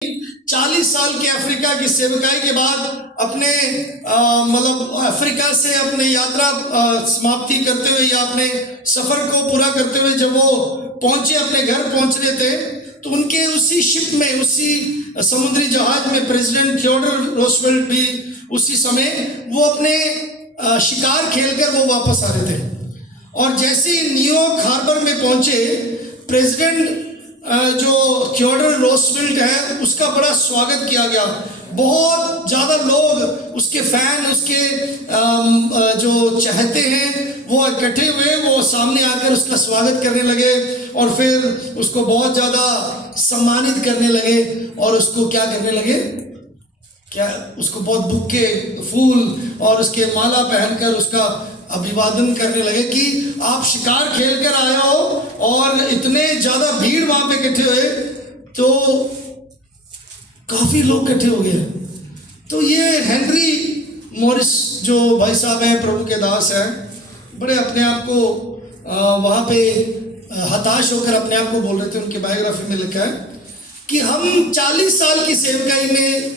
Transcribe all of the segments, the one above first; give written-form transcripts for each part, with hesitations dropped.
40 साल की अफ्रीका की सेवकाई के बाद अपने मतलब अफ्रीका से अपने यात्रा समाप्ति करते हुए या अपने सफर को पूरा करते हुए जब वो पहुंचे, अपने घर पहुंच रहे थे, तो उनके उसी शिप में, उसी समुद्री जहाज में प्रेसिडेंट थियोडोर रूजवेल्ट भी उसी समय वो अपने शिकार खेलकर वो वापस आ रहे थे। और जैसे ही न्यूयॉर्क हार्बर में पहुंचे, प्रेसिडेंट जो थियोडोर रूजवेल्ट है उसका बड़ा स्वागत किया गया। बहुत ज़्यादा लोग उसके फैन, उसके जो चाहते हैं वो इकट्ठे हुए, वो सामने आकर उसका स्वागत करने लगे और फिर उसको बहुत ज़्यादा सम्मानित करने लगे और उसको क्या करने लगे, क्या उसको बहुत बुक्के, फूल और उसके माला पहनकर उसका अभिवादन करने लगे कि आप शिकार खेलकर आया हो। और इतने ज़्यादा भीड़ वहाँ पे इकट्ठे हुए तो काफ़ी लोग इकट्ठे हो गए। तो ये हेनरी मॉरिस जो भाई साहब हैं, प्रभु के दास हैं, बड़े अपने आप को वहाँ पे हताश होकर अपने आप को बोल रहे थे। उनके बायोग्राफी में लिखा है कि हम 40 साल की सेवकाई में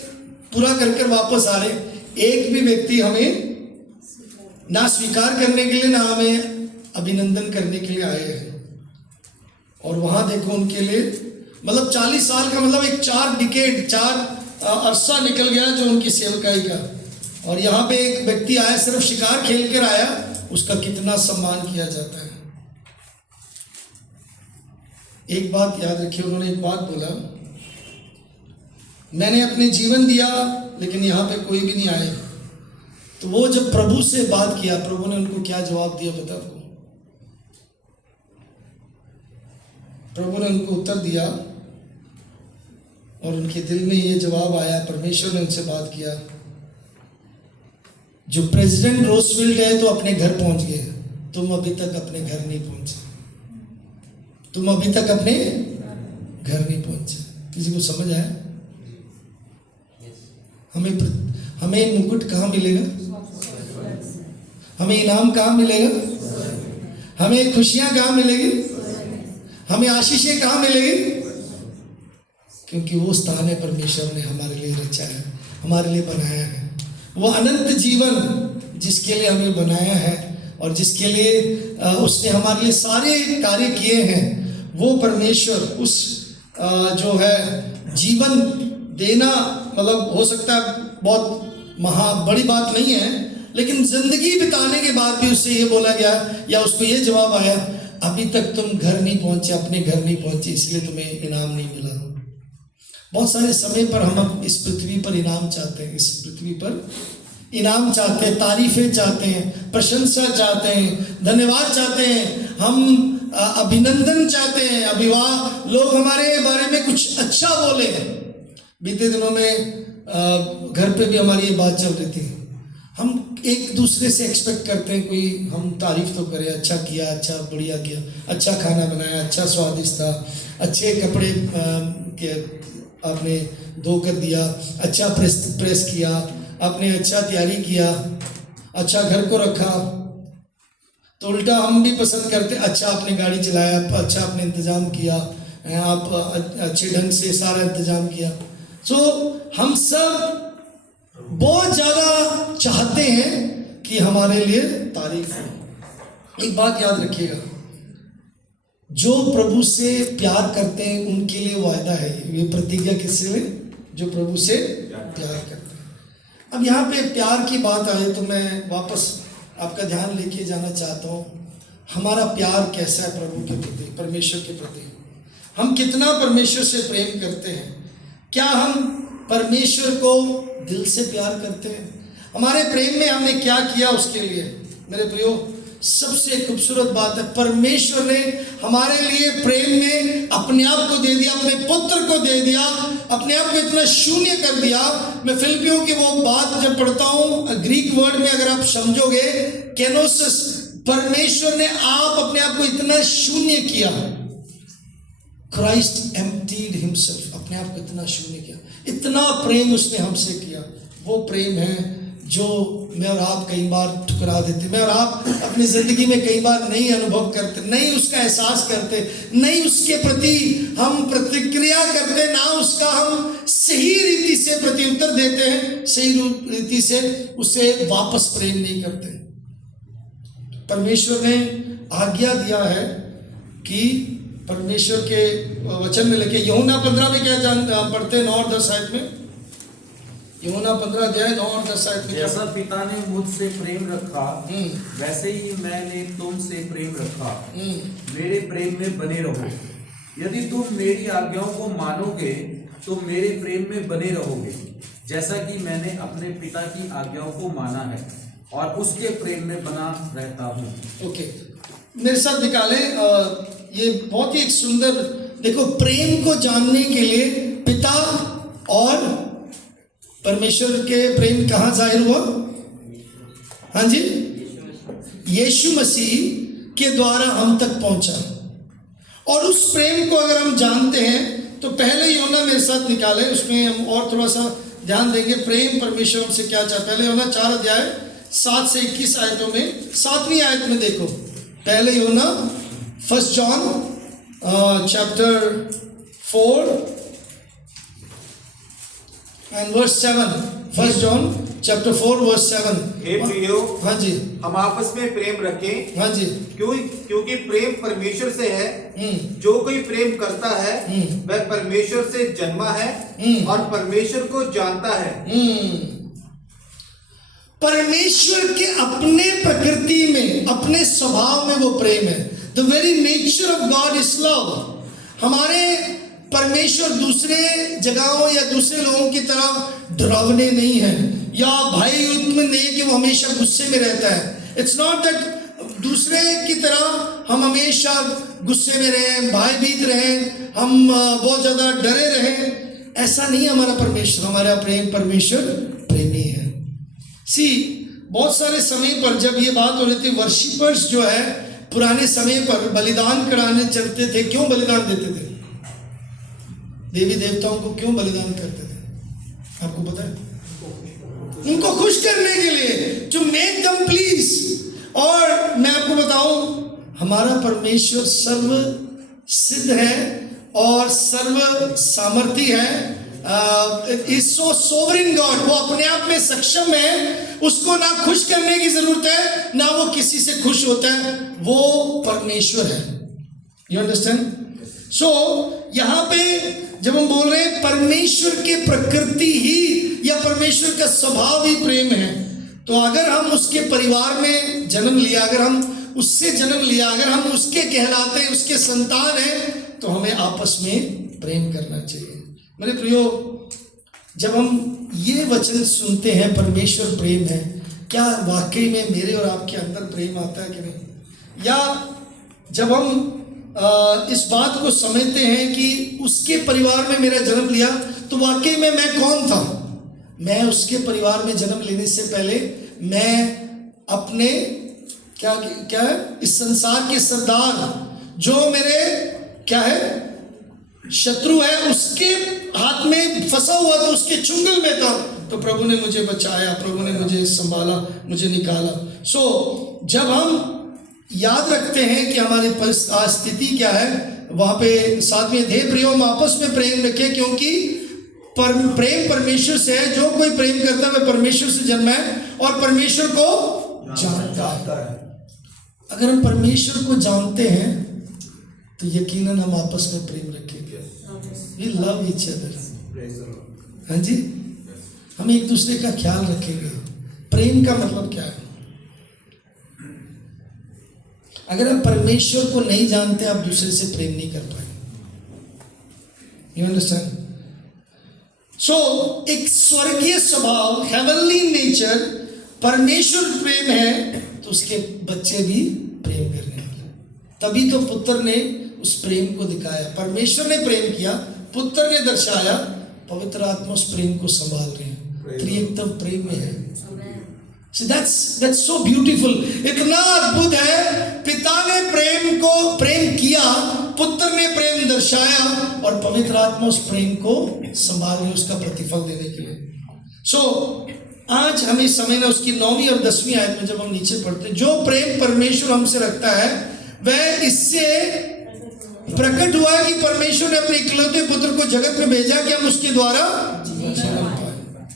पूरा कर वापस आ रहे, एक भी व्यक्ति हमें ना स्वीकार करने के लिए ना हमें अभिनंदन करने के लिए आए हैं। और वहाँ देखो उनके लिए मतलब 40 साल का मतलब एक 4 डिकेड, 4 अरसा निकल गया जो उनकी सेवकाई का। और यहाँ पे एक व्यक्ति आया, सिर्फ शिकार खेल कर आया, उसका कितना सम्मान किया जाता है। एक बात याद रखिए, उन्होंने एक बात बोला, मैंने अपने जीवन दिया लेकिन यहाँ पे कोई भी नहीं आए। तो वो जब प्रभु से बात किया, प्रभु ने उनको क्या जवाब दिया पता आपको? प्रभु ने उनको उत्तर दिया और उनके दिल में ये जवाब आया, परमेश्वर ने उनसे बात किया, जो प्रेसिडेंट रूजवेल्ट है तो अपने घर पहुंच गए, तुम अभी तक अपने घर नहीं पहुंचे, तुम अभी तक अपने घर नहीं पहुंचे। किसी को समझ आया? हमें मुकुट कहाँ मिलेगा? हमें इनाम कहाँ मिलेगा? हमें खुशियां कहाँ मिलेगी? हमें आशीषें कहाँ मिलेगी? क्योंकि वो स्थान है परमेश्वर ने हमारे लिए रचा है, हमारे लिए बनाया है। वो अनंत जीवन जिसके लिए हमें बनाया है और जिसके लिए उसने हमारे लिए सारे कार्य किए हैं, वो परमेश्वर उस जो है जीवन देना, मतलब हो सकता है बहुत बड़ी बात नहीं है, लेकिन जिंदगी बिताने के बाद भी उससे ये बोला गया या उसको ये जवाब आया, अभी तक तुम घर नहीं पहुंचे, अपने घर नहीं पहुंचे, इसलिए तुम्हें इनाम नहीं मिला। बहुत सारे समय पर हम इस पृथ्वी पर इनाम चाहते हैं, इस पृथ्वी पर इनाम चाहते हैं, तारीफें चाहते हैं, प्रशंसा चाहते हैं, धन्यवाद चाहते हैं, हम अभिनंदन चाहते हैं, अभिवाह, लोग हमारे बारे में कुछ अच्छा बोले। बीते दिनों में घर पे भी हमारी ये बात चल रही थी, हम एक दूसरे से एक्सपेक्ट करते हैं कोई हम तारीफ तो करे, अच्छा किया, अच्छा बढ़िया किया, अच्छा खाना बनाया, अच्छा स्वादिष्ट था, अच्छे कपड़े के आपने धो कर दिया, अच्छा प्रेस किया आपने, अच्छा तैयारी किया, अच्छा घर को रखा। तो उल्टा हम भी पसंद करते, अच्छा आपने गाड़ी चलाया, अच्छा आपने इंतज़ाम किया, आप अच्छे ढंग से सारा इंतज़ाम किया। तो हम सब बहुत ज़्यादा चाहते हैं कि हमारे लिए तारीफ हो। एक बात याद रखिएगा, जो प्रभु से प्यार करते हैं उनके लिए वायदा है, ये प्रतिज्ञा किससे है? जो प्रभु से प्यार करते हैं। अब यहाँ पे प्यार की बात आए तो मैं वापस आपका ध्यान लेके जाना चाहता हूँ, हमारा प्यार कैसा है प्रभु के प्रति, परमेश्वर के प्रति। हम कितना परमेश्वर से प्रेम करते हैं? क्या हम परमेश्वर को दिल से प्यार करते हैं? हमारे प्रेम में हमने क्या किया उसके लिए? मेरे प्रियो, सबसे खूबसूरत बात है, परमेश्वर ने हमारे लिए प्रेम में अपने आप को दे दिया, अपने पुत्र को दे दिया, अपने आप को इतना शून्य कर दिया। मैं फिलिपियों की वो बात जब पढ़ता हूँ, ग्रीक वर्ड में अगर आप समझोगे, केनोसिस, परमेश्वर ने अपने आप को इतना शून्य किया। क्राइस्ट एम्प्टीड हिमसेल्फ, अपने आप को इतना शून्य किया, इतना प्रेम उसने हमसे किया। वो प्रेम है जो मैं और आप कई बार ठुकरा देते, मैं और आप अपनी जिंदगी में कई बार नहीं अनुभव करते, नहीं उसका एहसास करते, नहीं उसके प्रति हम प्रतिक्रिया करते, ना उसका हम सही रीति से प्रत्युत्तर देते हैं, सही रीति से उसे वापस प्रेम नहीं करते। परमेश्वर ने आज्ञा दिया है कि परमेश्वर के वचन में लेके यूहन्ना 15 में क्या पढ़ते हैं 9 और 10 आयत में, यूहन्ना 15 अध्याय 9 और 10 आयत में, जैसा पिता ने मुझसे प्रेम रखा वैसे ही मैंने तुमसे प्रेम रखा, मेरे प्रेम में बने रहो। यदि तुम मेरी आज्ञाओं को मानोगे तो मेरे प्रेम में बने रहोगे, जैसा कि मैंने अपने पिता की आज्ञाओं को माना है और उसके प्रेम में बना रहता हूँ। ओके, मेरे साथ निकालें ये बहुत ही एक सुंदर, देखो प्रेम को जानने के लिए पिता और परमेश्वर के प्रेम कहाँ जाहिर हुआ? हाँ जी, यीशु मसीह के द्वारा हम तक पहुंचा। और उस प्रेम को अगर हम जानते हैं तो पहले यूहन्ना मेरे साथ निकाले, उसमें हम और थोड़ा सा ध्यान देंगे प्रेम परमेश्वर हमसे क्या चाहता है। पहले यूहन्ना 4 अध्याय 7 से 21 आयतों में, 7वीं आयत में देखो, पहले यूहन्ना 1 John chapter 4 and verse 7, 1 John chapter 4 verse 7। हे प्रियो, हाँ जी, हम आपस में प्रेम रखें, हाँ जी, क्योंकि प्रेम परमेश्वर से है। जो कोई प्रेम करता है वह परमेश्वर से जन्मा है और परमेश्वर को जानता है। परमेश्वर के अपने प्रकृति में, अपने स्वभाव में वो प्रेम है। The very nature of God is love. हमारे परमेश्वर दूसरे जगहों या दूसरे लोगों की तरह डरावने नहीं है या भाई युद्ध में नहीं है कि वो हमेशा गुस्से में रहता है। इट्स नॉट दैट दूसरे की तरह हम हमेशा गुस्से में रहें, भयभीत रहें, हम बहुत ज़्यादा डरे रहें, ऐसा नहीं है हमारा परमेश्वर। हमारा परमेश्वर प्रेमी है। सी बहुत सारे समय पर जब ये बात हो रही थी, वर्शिपर्स जो है पुराने समय पर बलिदान कराने चलते थे। क्यों बलिदान देते थे? देवी देवताओं को क्यों बलिदान करते थे आपको पता है? उनको खुश करने के लिए, टू मेक देम प्लीज। और मैं आपको बताऊं, हमारा परमेश्वर सर्व सिद्ध है और सर्व सामर्थी है। इज सो सोवरेन गॉड, वो अपने आप में सक्षम है। उसको ना खुश करने की जरूरत है, ना वो किसी से खुश होता है। वो परमेश्वर है। You understand? सो यहाँ पे जब हम बोल रहे हैं परमेश्वर के प्रकृति ही या परमेश्वर का स्वभाव ही प्रेम है, तो अगर हम उसके परिवार में जन्म लिया, अगर हम उससे जन्म लिया, अगर हम उसके कहलाते, उसके संतान हैं, तो हमें आपस में प्रेम करना चाहिए। मेरे प्रियो, जब हम ये वचन सुनते हैं परमेश्वर प्रेम है, क्या वाकई में मेरे और आपके अंदर प्रेम आता है कि नहीं? या जब हम इस बात को समझते हैं कि उसके परिवार में मेरा जन्म लिया, तो वाकई में मैं कौन था? मैं उसके परिवार में जन्म लेने से पहले मैं अपने क्या है, इस संसार के सरदार जो मेरे क्या है शत्रु है, उसके हाथ में फंसा हुआ था, उसके चुंगल में था। तो प्रभु ने मुझे बचाया, प्रभु ने मुझे संभाला, मुझे निकाला। सो जब हम याद रखते हैं कि हमारी स्थिति क्या है, वहां पे साथ में हे प्रियो हम आपस में प्रेम रखें, क्योंकि प्रेम परमेश्वर से है। जो कोई प्रेम करता है वह परमेश्वर से जन्मा है और परमेश्वर को जानता है। अगर हम परमेश्वर को जानते हैं तो यकीनन हम आपस में प्रेम रखेंगे। We love each other. हाँ जी, हम एक दूसरे का ख्याल रखेंगे। प्रेम का मतलब क्या है? अगर आप परमेश्वर को नहीं जानते, आप दूसरे से प्रेम नहीं कर पाएंगे। You understand? सो एक स्वर्गीय स्वभाव, हेवनली नेचर, परमेश्वर प्रेम है, तो उसके बच्चे भी प्रेम करने वाले। तभी तो पुत्र ने उस प्रेम को दिखाया। परमेश्वर ने प्रेम किया, पुत्र ने दर्शाया, पवित्र आत्मा उस प्रेम को संभाल रहे हैं। त्रिएकता प्रेम में है। So that's so beautiful। इतना अद्भुत है। पिता ने प्रेम किया, पुत्र ने प्रेम दर्शाया और पवित्र आत्मा उस प्रेम को संभाल रही, उसका प्रतिफल देने के लिए। सो आज हमें समय ना उसकी 9वीं और 10वीं आयत में जब हम नीचे पढ़ते हैं, जो प्रेम परमेश्वर हमसे रखता है वह इससे प्रकट हुआ कि परमेश्वर ने अपने इकलौते पुत्र को जगत में भेजा कि हम उसके द्वारा जीवन पाए।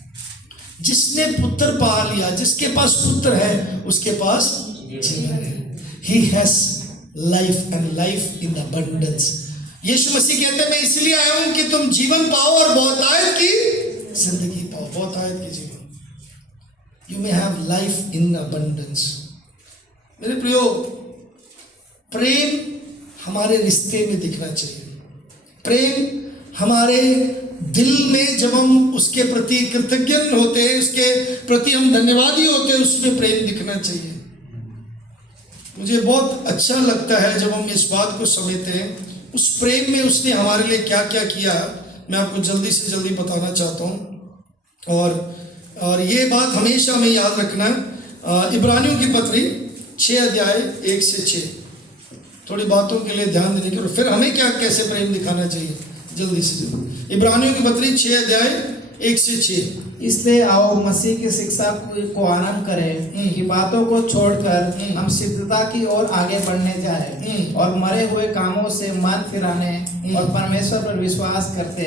जिसने पुत्र पा लिया, जिसके पास पुत्र है उसके पास जीवन है। He has life and life in abundance। यीशु मसीह कहते हैं मैं इसलिए आया हूं कि तुम जीवन पाओ और बहुतायत की जिंदगी पाओ, बहुतायत की जीवन। You may have life in abundance। मेरे प्रियो, प्रेम हमारे रिश्ते में दिखना चाहिए। प्रेम हमारे दिल में जब हम उसके प्रति कृतज्ञ होते हैं, उसके प्रति हम धन्यवादी होते हैं, उसमें प्रेम दिखना चाहिए। मुझे बहुत अच्छा लगता है जब हम इस बात को समझते हैं, उस प्रेम में उसने हमारे लिए क्या क्या किया, मैं आपको जल्दी से जल्दी बताना चाहता हूँ। और ये बात हमेशा हमें याद रखना है। इब्रानियों की पत्री 6 अध्याय 1 से 6, थोड़ी बातों के लिए ध्यान देने की, और फिर हमें क्या कैसे प्रेम दिखाना चाहिए जल्दी से जल्दी। इब्रानियों की पत्री 6 अध्याय 1 से 6। इसलिए आओ मसीह की शिक्षा को आरंभ करें कि बातों को छोड़कर हम सिद्धता की ओर आगे बढ़ने जाए और मरे हुए कामों से मन फिराने और परमेश्वर पर विश्वास करते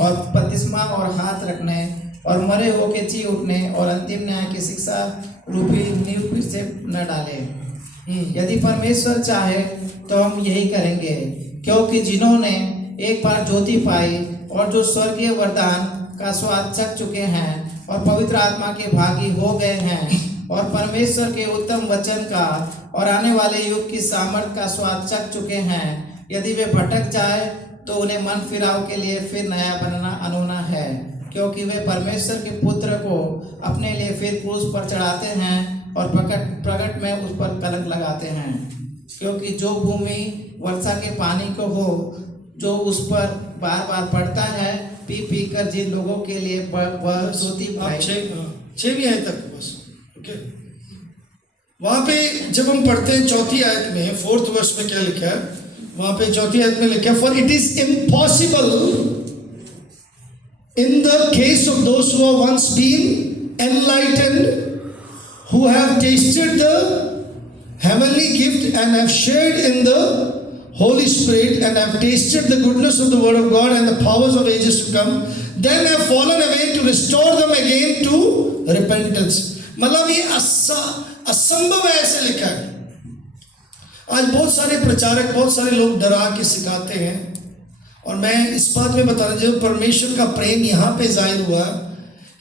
और बपतिस्मा और हाथ रखने और मरे हो के जी उठने और अंतिम न्याय की शिक्षा रूपी नींव फिर से न डाले। यदि परमेश्वर चाहे तो हम यही करेंगे, क्योंकि जिन्होंने एक बार ज्योति पाई और जो स्वर्गीय वरदान का स्वाद चख चुके हैं और पवित्र आत्मा के भागी हो गए हैं और परमेश्वर के उत्तम वचन का और आने वाले युग की सामर्थ का स्वाद चख चुके हैं, यदि वे भटक जाए तो उन्हें मन फिराव के लिए फिर नया बनना अनहोना है, क्योंकि वे परमेश्वर के पुत्र को अपने लिए फिर क्रूस पर चढ़ाते हैं और प्रकट में उस पर कलंक लगाते हैं। क्योंकि जो भूमि वर्षा के पानी को हो, जो उस पर बार बार पड़ता है, पी पी कर जिन लोगों के लिए वह सोती पाई। 6 भी आयत तक बस, ओके। वहां पे जब हम पढ़ते हैं 4th आयत में, 4th वर्ष में क्या लिखा है, वहां पे 4th आयत में लिखा है, for it is impossible in the case of those who have once been enlightened, who have tasted the heavenly gift and have shared in the Holy Spirit and have tasted the goodness of the Word of God and the powers of ages to come, then have fallen away, to restore them again to repentance। मतलब ये असंभव है, ऐसे लिखा है। आज बहुत सारे प्रचारक, बहुत सारे लोग डरा के सिखाते हैं, और मैं इस बात में बता रहा, जब परमेश्वर का प्रेम यहाँ पे जाहिर हुआ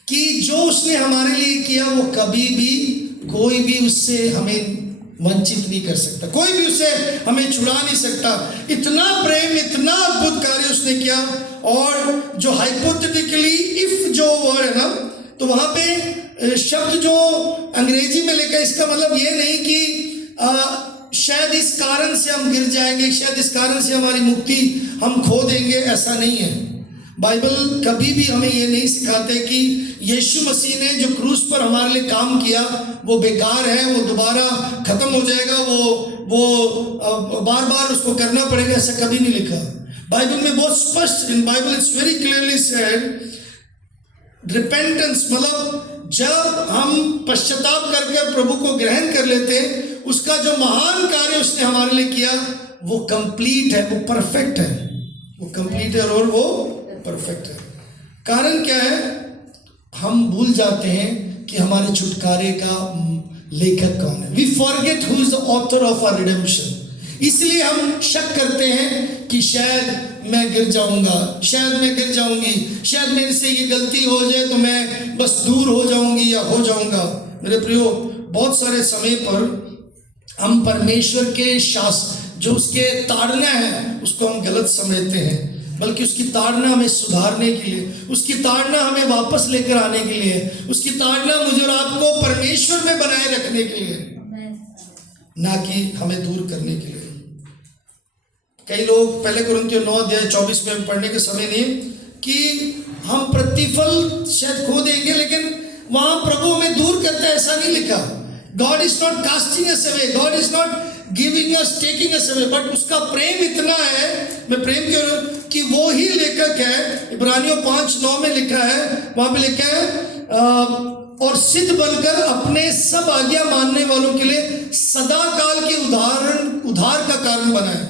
कि जो उसने हमारे लिए किया वो कभी भी कोई भी उससे हमें वंचित नहीं कर सकता, कोई भी उससे हमें छुड़ा नहीं सकता। इतना प्रेम, इतना अद्भुत कार्य उसने किया। और जो हाइपोथेटिकली इफ जो वर्ड है ना, तो वहां पे शब्द जो अंग्रेजी में लिखा है, इसका मतलब ये नहीं कि शायद इस कारण से हम गिर जाएंगे, शायद इस कारण से हमारी मुक्ति हम खो देंगे, ऐसा नहीं है। बाइबल कभी भी हमें ये नहीं सिखाते कि यीशु मसीह ने जो क्रूस पर हमारे लिए काम किया वो बेकार है, वो दोबारा खत्म हो जाएगा, वो बार बार उसको करना पड़ेगा, ऐसा कभी नहीं लिखा। बाइबल में बहुत स्पष्ट, in Bible it's very clearly said, repentance मतलब जब हम पश्चाताप करके प्रभु को ग्रहण कर लेते हैं, उसका जो महान कार्य उसने हमारे लिए किया वो कंप्लीट है, वो परफेक्ट है, वो कंप्लीट है और वो परफेक्ट है। कारण क्या है, हम भूल जाते हैं कि हमारे छुटकारे का लेखक कौन है। We forget who is the author of our redemption. इसलिए हम शक करते हैं कि शायद मैं गिर जाऊंगा, शायद मैं गिर जाऊंगी, शायद मेरे से ये गलती हो जाए तो मैं बस दूर हो जाऊंगी या हो जाऊंगा। मेरे प्रियो, बहुत सारे समय पर हम परमेश्वर के शास्त्र, जो उसके ताड़ना है, उसको हम गलत समझते हैं, बल्कि उसकी ताड़ना हमें सुधारने के लिए, उसकी ताड़ना हमें वापस लेकर आने के लिए, उसकी ताड़ना मुझे और आपको परमेश्वर में बनाए रखने के लिए, ना कि हमें दूर करने के लिए। कई लोग पहले कुरिन्थियों 9 अध्याय 24 में पढ़ने के समय नहीं कि हम प्रतिफल शायद खो देंगे, लेकिन वहां प्रभु हमें दूर करता है, ऐसा नहीं लिखा। God is not casting us away, God is not giving us, taking us away, but उसका प्रेम इतना है, मैं प्रेम कि वो ही लेखक है। इब्रानियों 5:9 में लिखा है, वहां पे लिखा है और सिद्ध बनकर अपने सब आज्ञा मानने वालों के लिए सदा काल के उद्धार का कारण बना है।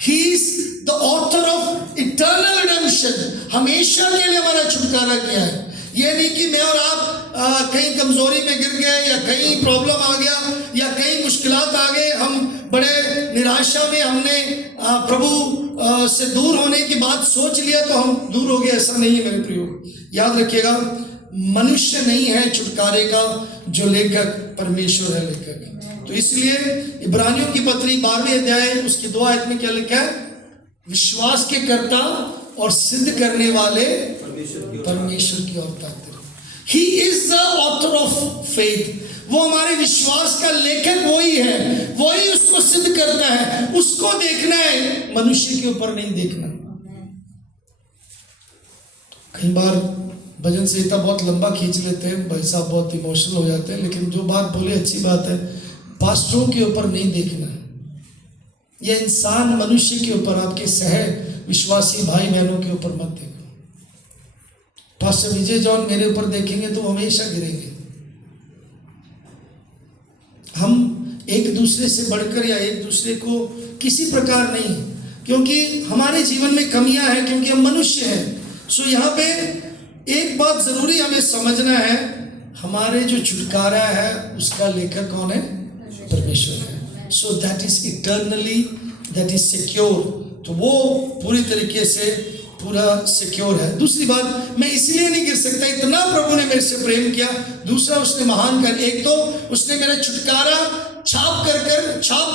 He is the author of eternal redemption, हमेशा के लिए हमारा छुटकारा किया है। ये नहीं कि मैं और आप कहीं कमजोरी में गिर गए या कहीं प्रॉब्लम आ गया या कहीं मुश्किलात आ गए, हम बड़े निराशा में हमने प्रभु से दूर होने की बात सोच लिया तो हम दूर हो गए, ऐसा नहीं है मेरे प्रियो। याद रखिएगा, मनुष्य नहीं है छुटकारे का, जो लेखक परमेश्वर है लेखक। तो इसलिए इब्रानियों की पत्री 12वें अध्याय उसकी 2 आयत में क्या लिखा है? विश्वास के कर्ता और सिद्ध करने वाले परमेश्वर की ओर ताकते रहो। He is the author of faith, वो हमारे विश्वास का लेखक वही है, वही उसको सिद्ध करता है। उसको देखना है, मनुष्य के ऊपर नहीं देखना। कई बार भजन संहिता बहुत लंबा खींच लेते हैं, भाई साहब बहुत इमोशनल हो जाते हैं, लेकिन जो बात बोले अच्छी बात है, पास्टरों के ऊपर नहीं देखना, यह इंसान मनुष्य के ऊपर, आपके सह विश्वासी भाई बहनों के ऊपर मत देखो। पास्टर विजय जॉन मेरे ऊपर देखेंगे तो हमेशा गिरेंगे। हम एक दूसरे से बढ़कर या एक दूसरे को किसी प्रकार नहीं, क्योंकि हमारे जीवन में कमियां हैं, क्योंकि हम मनुष्य हैं। सो यहाँ पे एक बात जरूरी हमें समझना है, हमारे जो छुटकारा है उसका लेखक कौन है? परमेश्वर है। So that is eternally, that is secure. तो वो पूरी तरीके से पूरा सिक्योर है। दूसरी बात, मैं इसलिए नहीं गिर सकता, इतना प्रभु ने मेरे से प्रेम किया। दूसरा, उसने महान कर, एक तो उसने मेरा छुटकारा छाप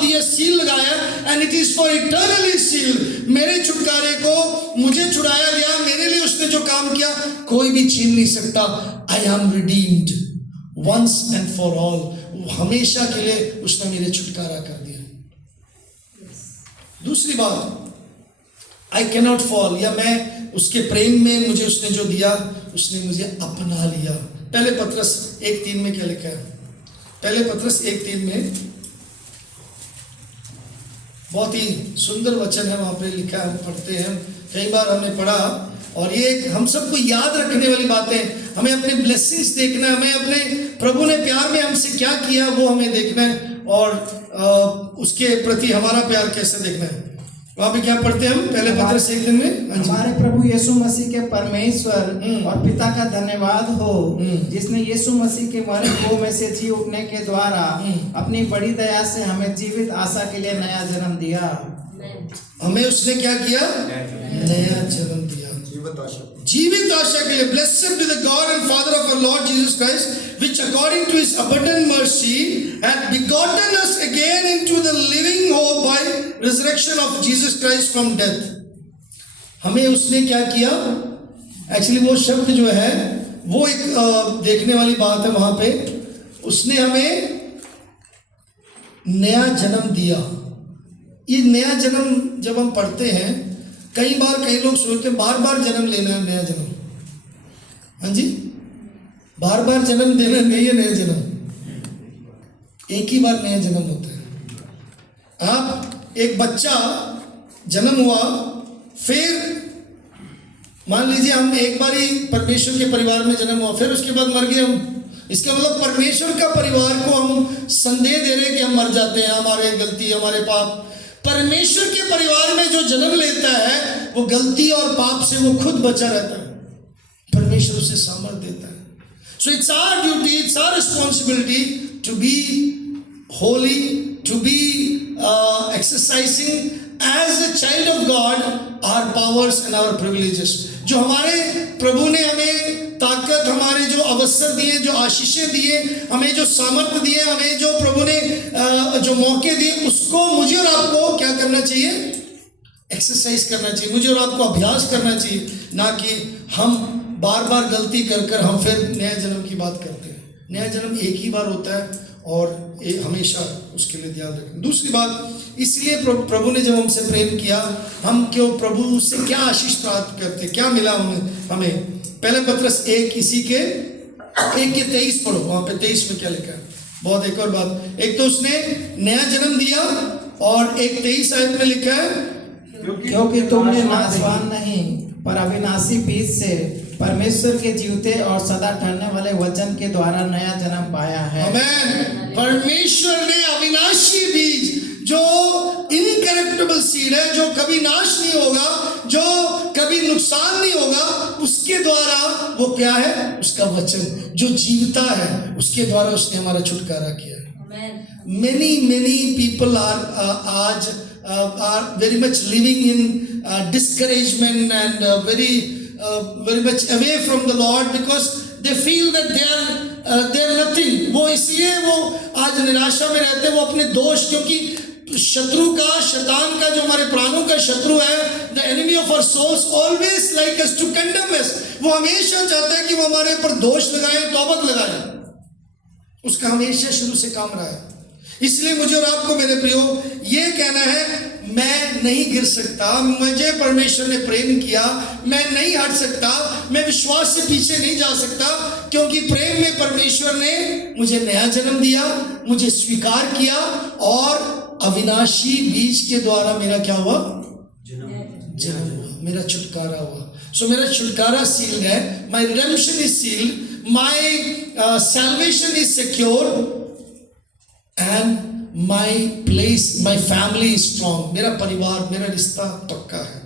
दिया, सील लगाया, and it is for eternally seal. मेरे छुटकारे को मुझे छुड़ाया गया, मेरे लिए उसने जो काम किया कोई भी छीन नहीं सकता। I am redeemed once and for all, हमेशा के लिए उसने मेरे छुटकारा कर दिया। दूसरी बात, आई कैनॉट फॉल, या मैं उसके प्रेम में, मुझे उसने जो दिया उसने मुझे अपना लिया। पहले पत्रस 1:3 में क्या लिखा है? पहले पत्रस 1:3 में बहुत ही सुंदर वचन है, वहां पे लिखा है, हम पढ़ते हैं, कई बार हमने पढ़ा, और ये एक हम सबको याद रखने वाली बात है। हमें अपने ब्लेसिंग्स देखना है, हमें अपने प्रभु ने प्यार में हमसे क्या किया वो हमें देखना है, और उसके प्रति हमारा प्यार कैसे देखना है। वहां पे क्या पढ़ते हैं हम? पहले पत्रस 1:3 में, हमारे प्रभु यीशु मसीह के परमेश्वर और पिता का धन्यवाद हो, जिसने यीशु मसीह के मरे हुओं में से जी उठने के द्वारा अपनी बड़ी दया से हमें जीवित आशा के लिए नया जन्म दिया। हमें उसने क्या किया? नया जन्म दिया, जीवित आशा के लिए। Blessed be the God and Father of our Lord Jesus Christ, which according to his abundant mercy hath begotten us again into the living hope by resurrection of Jesus Christ from death. हमें उसने क्या किया? Actually वो शब्द जो है वो एक देखने वाली बात है वहां पे। उसने हमें नया जन्म दिया। ये नया जन्म जब हम पढ़ते हैं, कई बार कई लोग सोचते हैं बार बार जन्म लेना है, नया जन्म। हाँ जी, बार बार जन्म देना नहीं है नया जन्म, एक ही बार नया जन्म होता है। आप एक बच्चा जन्म हुआ, फिर मान लीजिए हम एक बार ही परमेश्वर के परिवार में जन्म हुआ, फिर उसके बाद मर गए हम। इसका मतलब परमेश्वर का परिवार को हम संदेह दे रहे हैं कि हम मर जाते हैं, हमारे गलती, हमारे पाप। परमेश्वर के परिवार में जो जन्म लेता है वो गलती और पाप से वो खुद बचा रहता है, परमेश्वर उसे सामर्थ देता है। So it's our duty, it's our responsibility to be holy, to be exercising as a child of God our powers and our privileges. जो हमारे प्रभु ने हमें ताकत, हमारे जो अवसर दिए, जो आशीषें दिए, हमें जो सामर्थ्य दिए, हमें जो प्रभु ने जो मौके दिए, उसको मुझे और आपको क्या करना चाहिए? एक्सरसाइज करना चाहिए। मुझे और आपको अभ्यास करना चाहिए, ना कि हम बार बार गलती कर कर हम फिर नया जन्म की बात करते हैं। नया जन्म एक ही बार होता है और हमेशा उसके लिए ध्यान रखें। दूसरी बात, इसलिए प्रभु ने जब हमसे प्रेम किया, हम क्यों प्रभु से क्या आशीष प्राप्त करते, क्या मिला हमें? पहले पत्रस 1 इसी के 1:23 पढ़ो, वहां पे 23 में क्या लिखा है? बहुत एक और बात, एक तो उसने नया जन्म दिया, और एक 23 आयत में लिखा है, क्योंकि तुमने नाशवान नहीं पर अविनाशी बीज से परमेश्वर के जीवते और सदा ठहरने वाले वचन के द्वारा नया जन्म पाया है। आमेन। परमेश्वर ने अविनाशी बीज जो इनकरेप्टेबल सीड है, जो कभी नाश नहीं होगा, जो कभी नुकसान नहीं होगा, उसके द्वारा वो क्या है, उसका वचन जो जीवता है, उसके द्वारा उसने हमारा छुटकारा किया। Many people are very much living in discouragement and very much away from the Lord because they feel that they are nothing। वो इसलिए वो आज निराशा में रहते हैं, वो अपने दोष, क्योंकि शत्रु का, शैतान का, जो हमारे प्राणों का शत्रु है, the enemy of our souls always like us to condemn us। वो हमेशा चाहता है कि वो हमारे ऊपर दोष लगाए, तौबत लगाए। उसका हमेशा शुरू से काम रहा है। इसलिए मुझे और आपको मेरे प्रियो ये कहना है, मैं नहीं गिर सकता, मुझे परमेश्वर ने प्रेम किया, मैं नहीं हट सकता, मैं विश्वास से पीछे नहीं जा सकता, क्योंकि प्रेम में परमेश्वर ने मुझे नया जन्म दिया, मुझे स्वीकार किया और अविनाशी बीज के द्वारा मेरा क्या हुआ, जन्म हुआ, मेरा छुटकारा हुआ। सो मेरा छुटकारा सील्ड है, my redemption is sealed, my salvation is secure and my place, my family is strong. मेरा परिवार, मेरा रिश्ता पक्का है।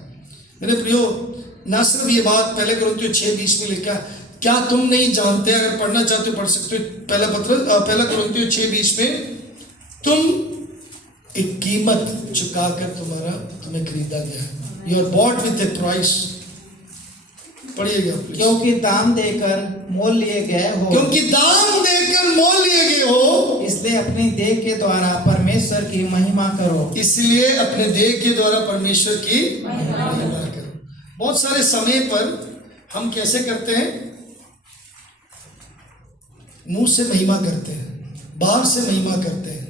मेरे प्रियो, ना सिर्फ ये बात पहले कुरिन्थियों 6:20 में लिखा, क्या तुम नहीं जानते, अगर पढ़ना चाहते हो पढ़ सकते हो, पहला कुरिन्थियों 6:20 में, तुम एक कीमत चुकाकर तुम्हें खरीदा गया है। You are bought with a price. पढ़िएगा, क्योंकि दाम देकर मोल लिए गए हो, क्योंकि दाम देकर मोल लिए गए हो, इसलिए अपनी देह के द्वारा परमेश्वर की महिमा करो। इसलिए अपने देह के द्वारा परमेश्वर की महिमा करो। बहुत सारे समय पर हम कैसे करते हैं, मुंह से महिमा करते हैं, बाहर से महिमा करते हैं,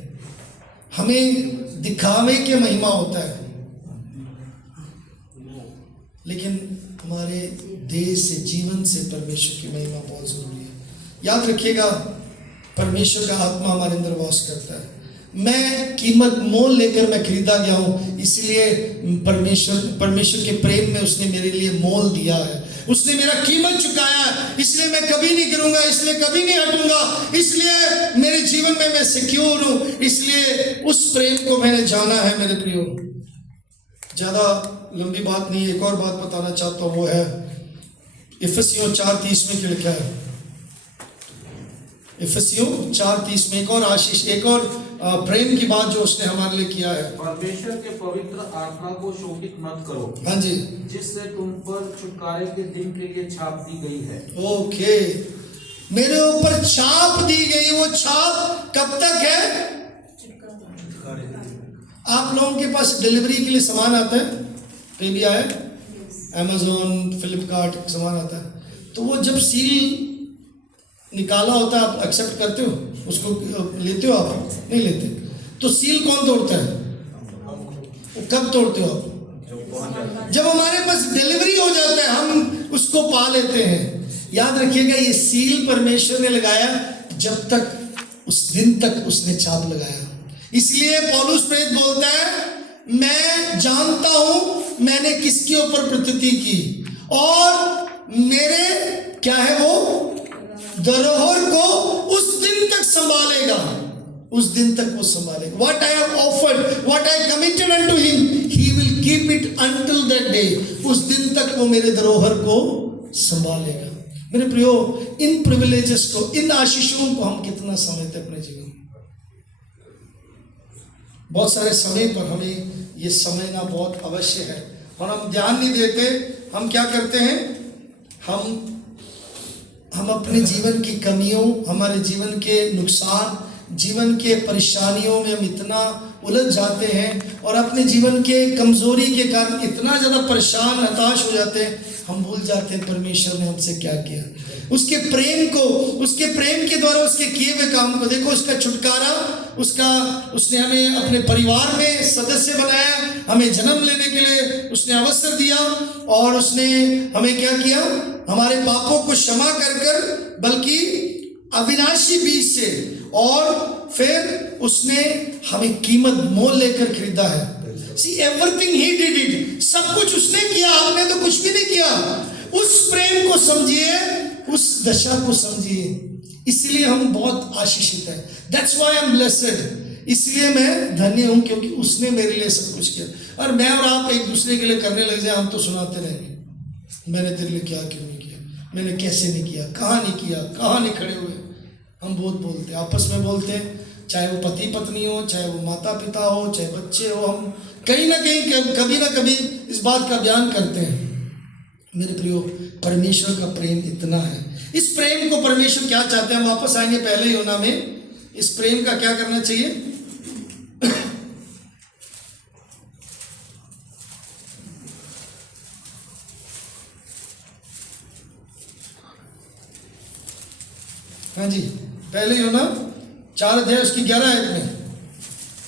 हमें दिखावे के महिमा होता है, लेकिन हमारे देह से, जीवन से परमेश्वर की महिमा बहुत जरूरी है। याद रखिएगा, परमेश्वर का आत्मा हमारे अंदर वास करता है। मैं कीमत मोल लेकर मैं खरीदा गया हूँ, इसलिए परमेश्वर के प्रेम में उसने मेरे लिए मोल दिया है, उसने मेरा कीमत चुकाया है, इसलिए मैं कभी नहीं गिरूंगा, इसलिए कभी नहीं हटूंगा, इसलिए मेरे जीवन में मैं सिक्योर हूँ, इसलिए उस प्रेम को मैंने जाना है। मेरे प्रियो, ज़्यादा लंबी बात नहीं, एक और बात बताना चाहता हूँ, वो है इफिसियों 4:30 में क्या लिखा है। इफिसियों 4:30 में एक और आशीष, एक और प्रेम की बात जो उसने हमारे लिए किया है। परमेश्वर के पवित्र आत्मा को शोकित मत करो, हाँ जी, जिससे तुम पर छुटकारे के दिन के लिए छाप दी गई है। ओके, मेरे ऊपर छाप दी गई, वो छाप कब तक है? आप लोगों के पास डिलीवरी के लिए सामान आता है, कहीं भी आया, अमेजोन, फ्लिपकार्ट सामान आता है, तो वो जब सील निकाला होता है, आप एक्सेप्ट करते हो, उसको लेते हो? आप नहीं लेते। तो सील कौन तोड़ता है? वो कब तोड़ते हो आप? जब हमारे पास डिलीवरी हो जाता है, हम उसको पा लेते हैं। याद रखिएगा, ये सील परमेश्वर ने लगाया, जब तक उस दिन तक उसने छाप लगाया। इसलिए पौलुस प्रेरित बोलता है, मैं जानता हूं मैंने किसके ऊपर प्रतीति की, और मेरे क्या है, वो धरोहर को उस दिन तक संभालेगा, उस दिन तक वो संभालेगा। What I have offered, what I committed unto him, he will keep it until that day। उस दिन तक वो मेरे धरोहर को संभालेगा। मेरे प्रियो, इन प्रिविलेजेस को, इन आशीषों को हम कितना समझते अपने जीवन में? बहुत सारे समय पर हमें ये समझना बहुत अवश्य है, और हम ध्यान नहीं देते। हम क्या करते हैं, हम अपने जीवन की कमियों, हमारे जीवन के नुकसान, जीवन के परेशानियों में हम इतना उलझ जाते हैं, और अपने जीवन के कमजोरी के कारण इतना ज़्यादा परेशान, हताश हो जाते हैं, हम भूल जाते हैं परमेश्वर ने हमसे क्या किया, उसके प्रेम को, उसके प्रेम के द्वारा उसके किए हुए काम को। देखो, उसका छुटकारा, उसने हमें अपने परिवार में सदस्य बनाया, हमें जन्म लेने के लिए उसने अवसर दिया, और उसने हमें क्या किया, हमारे पापों को क्षमा कर बल्कि अविनाशी बीज से, और फिर उसने हमें कीमत मोल लेकर खरीदा है। See, everything he did it, सब कुछ उसने किया, आपने तो कुछ भी नहीं किया। उस प्रेम को समझिए, उस दशा को समझिए। इसलिए हम बहुत आशीषित हैं। That's why I am blessed. इसलिए मैं धन्य हूं क्योंकि उसने मेरे लिए सब कुछ किया। और मैं और आप एक दूसरे के लिए करने लग जाए, हम तो सुनाते रहेंगे, मैंने तेरे लिए क्या क्यों नहीं किया, मैंने कैसे नहीं किया, कहाँ नहीं किया, कहाँ नहीं खड़े हुए। हम बहुत बोलते हैं, आपस में बोलते हैं, चाहे वो पति पत्नी हो, चाहे वो माता पिता हो, चाहे बच्चे हो, हम कहीं ना कहीं कभी ना कभी इस बात का बयान करते हैं। मेरे प्रियो, परमेश्वर का प्रेम इतना है। इस प्रेम को परमेश्वर क्या चाहते हैं, हम वापस आएंगे पहले योना में। इस प्रेम का क्या करना चाहिए? हाँ जी, पहले योना 4 अध्याय उसकी 11 आयत में।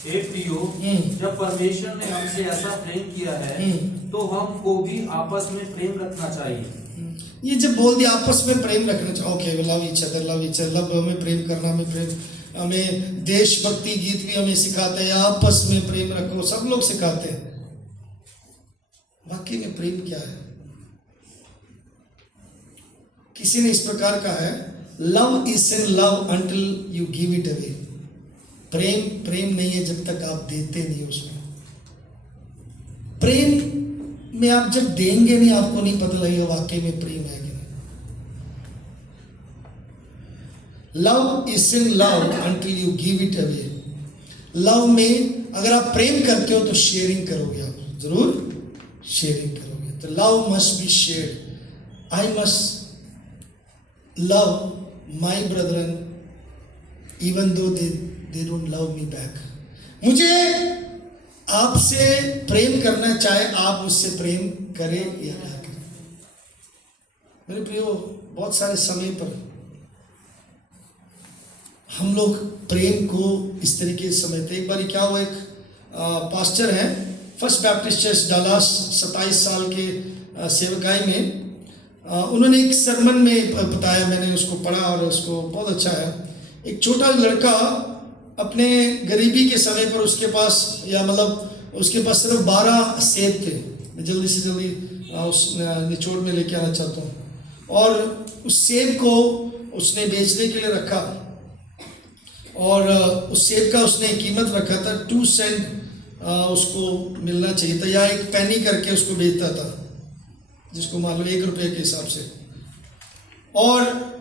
हे प्रियो, जब परमेश्वर ने हमसे ऐसा प्रेम किया है तो हमको भी आपस में प्रेम रखना चाहिए। ये जब बोल दिया आपस में प्रेम रखना चाहिए, okay, love each other, love each other, love, हमें प्रेम करना, हमें देशभक्ति गीत भी हमें सिखाते हैं, आपस में प्रेम रखो, सब लोग सिखाते हैं। वाकई में प्रेम क्या है? किसी ने इस प्रकार कहा है, love is in love until you give it away. प्रेम नहीं है जब तक आप देते नहीं उसमें। प्रेम में आप जब देंगे नहीं, आपको नहीं पता लगेगा वाकई में प्रेम है कि नहीं। Love is in love until you give it away. Love में अगर आप प्रेम करते हो तो शेयरिंग करोगे, आप जरूर शेयरिंग करोगे। तो love must be shared. I must love my Brethren even though they don't love me back। मुझे आपसे प्रेम करना, चाहे आप मुझसे प्रेम करें या ना करें। मेरे प्रियो, बहुत सारे समय पर हम लोग प्रेम को इस तरीके से समझते। एक बार क्या हुआ, एक पास्टर है फर्स्ट बैप्टिस्ट चर्च डालास, 27 साल के सेवकाई में, उन्होंने एक सरमन में बताया, मैंने उसको पढ़ा और उसको बहुत अच्छा है। एक छोटा लड़का अपने गरीबी के समय पर उसके पास, या मतलब उसके पास सिर्फ 12 सेब थे। मैं जल्दी से जल्दी उस निचोड़ में लेके आना चाहता हूँ। और उस सेब को उसने बेचने के लिए रखा, और उस सेब का उसने कीमत रखा था 2 सेंट उसको मिलना चाहिए था, या 1 पैनी करके उसको बेचता था, जिसको मान लो 1 रुपये के हिसाब से। और